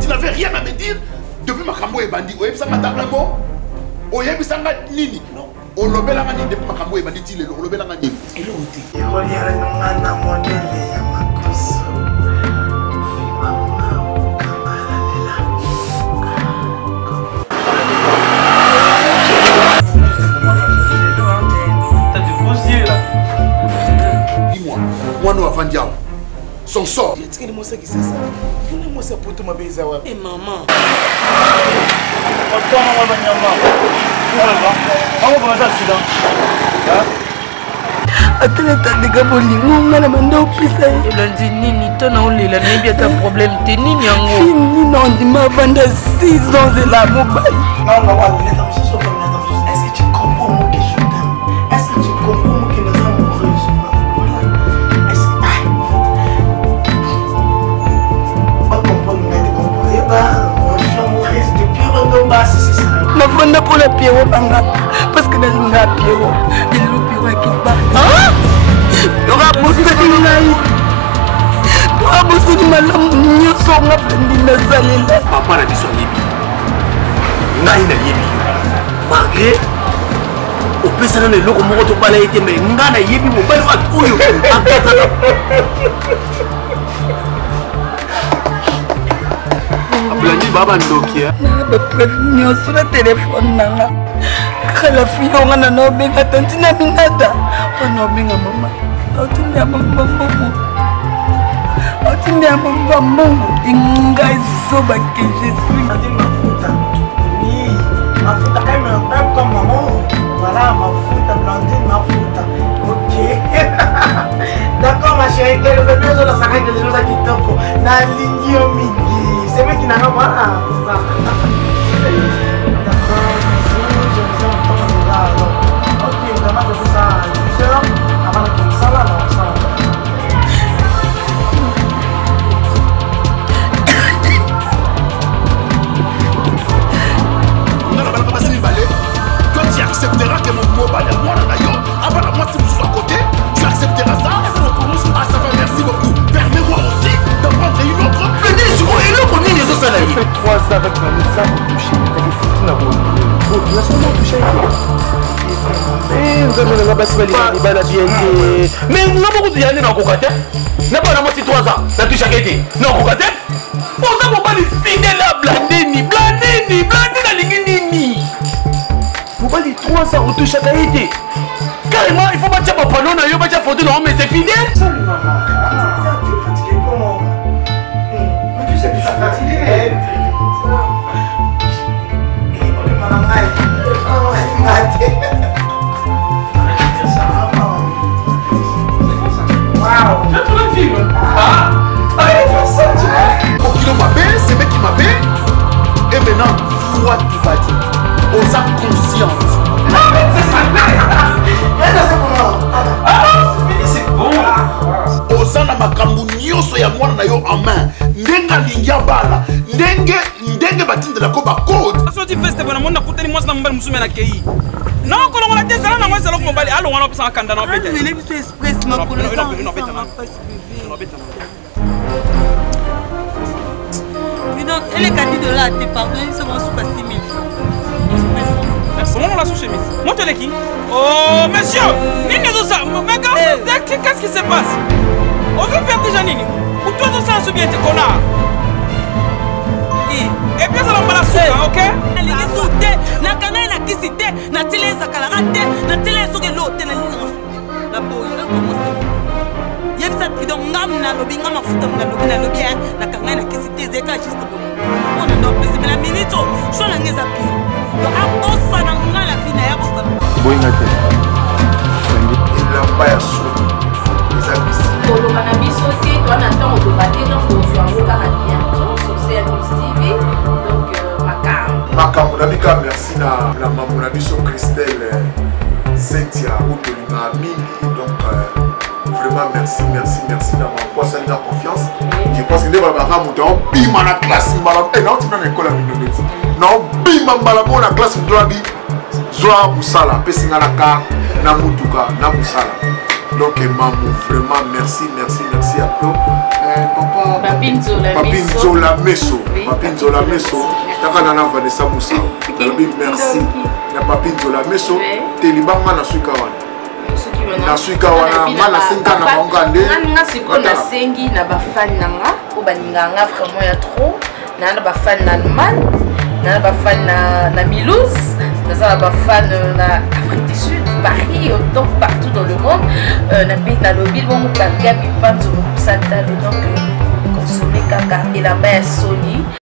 Tu n'avais rien à me dire depuis ma cambo et bandit. Oye bisa matablango. Oye bisa nini. O lobela ngani depuis ma cambo et bandit il o lobela ngani. Elo uti. Erolia ngana modele ya makoso. T'as du grossier là. Dis-moi, moi nous avons dit son sort. Est-ce que moi ça qui c'est ça? Moi ça pour tout ma baiser wa. Et maman. Attends maman banyama. Comment va ça accident? Atele tandika bolingo ngala mando pisa. Elandi nini tona olela nebi ata problème te nini yango. Fini non di ma banda 6 ans de la mobile. Non non wa on est dans ce soir comme dans ce. Est-ce que tu comprends moi que je t'aime? Est-ce que tu comprends moi que nous sommes amoureux? Voilà. Est-ce que on comprend nous n'êtes compris pas. On est amoureux depuis on bas c'est ça. Na banda pour la Pierrot banga parce que na Pierrot il le Pierrot qui bat. Yora bosse di ngai. Yora bosse di malam nyoso nga bendi na zalela. Papa na biso yebi. Ngai na yebi. Malgré au pesa na loko moko to bala ete mais nga na yebi mo bala wa oyo akata. Blandi baba ndokia. Na ba prévenir sur le téléphone nanga. Kala fiyo nga na benga tantina bingata. Ono benga mama. Otindi mama momo. Otindi mama momo. Inga isoba que je suis. Mafuta. Oui, mafuta quand même un peu comme maman. Voilà, mafuta, Blandine, mafuta. Ok. D'accord ma chérie, quel est le bébé de la saga que les gens qui t'ont na ligne au mingi. C'est moi qui n'a pas mal. D'accord, je vous entends là. Ok, vraiment je fais ça à 10h avant de faire ça là. Toi tu accepteras que mon mot balai moi d'ailleurs avant la moitié de à côté, tu accepteras ça. Ah ça va, merci beaucoup. Permets-moi aussi de prendre une autre. Venez sur et le connaît les autres salariés. Fait 3 ans avec ma misa pour toucher. T'as des foutus na bon. Faut bien seulement toucher. Vous avez la base bali bala bien. Mais nous avons dit aller dans Kokate. N'a pas la moitié 3 ans. Na touché été. Non Kokate. Pour ça on va les fidèles à blandeni na lingini. Vous va les 3 ans au touché été. Carrément, il faut pas dire papa non, il faut pas dire photo non, mais c'est fidèle. Salut maman. Ah, tu es fatigué comment? Mais tu sais que je suis fatigué. On est pas dans la Waouh! Tu as tout le film. Ah! Il fait ça, tu vois? Au kilo m'appelle, c'est mec qui m'appelle. Et maintenant, toi tu vas dire aux âmes conscientes. Non, mais c'est ça! C'est pour moi! Ah, c'est bon! Osana makambu nyoso ya mwana na yo en main. Ndenga lingia bala. Ndenge batindela ko ba code. Aso ti feste bona monna kutani mwasa na mbali musume na kei. Non, ko longola te sala na mwasa lo ko mbali alo wana pesa kanda na bete. Mais les bisous express ma connaissance. Mais donc, elle est candidate de là, t'es pardonné, ils sont en sous 6 000 francs. Merci, on la sous-chemise. Montre-les qui? Oh, monsieur! Nini ça? Mais qu'est-ce qui se passe? On veut faire déjà Nini? Ou toi, tu sais bien tes connards? Et puis, ça va me la soupe, ok? Elle est sautée, na kana na kisité, na télé zakalagate, na télé sogelote, na ligne. La boye, la commence. Yebisa donc ngam na lobi ngam afuta na lobi na kana na kisité zeka juste pour. On a donc c'est la minute, je la ngeza pi. Donc a bossa na ngala fina ya bossa. Boy ngate. Il n'a pas à souffrir. Les amis. Pour le biso te toi n'attend au débatté donc tu as au caractère sur CNews TV donc Makam mon ami merci na maman na biso Christelle Cynthia Otolinga mingi donc vraiment merci d'avoir passé la confiance. Je pense que les babara mouton bima na classe mbala et non tu dans l'école à Mindonet. Non bima mbala pour la classe de la vie. Zoa Boussala, Pessingalaka, Namutuka, Naboussala. Donc, maman, vraiment, merci à toi. Papa, Papinzola Messo. Papinzola Messo. Takanana Vanessa Moussa. Merci. Na Papinzola Messo. Telibanga na Suikawana. Na Suikawana, mana senga na bangande. Nanga siko na sengi na bafan nanga, o baninganga vraiment ya trop. Na bafan na man, na bafan na Milouz. Nous avons des fans en Afrique du Sud, Paris, autant partout dans le monde. Dans le ville, on a consommer caca et la main Sony.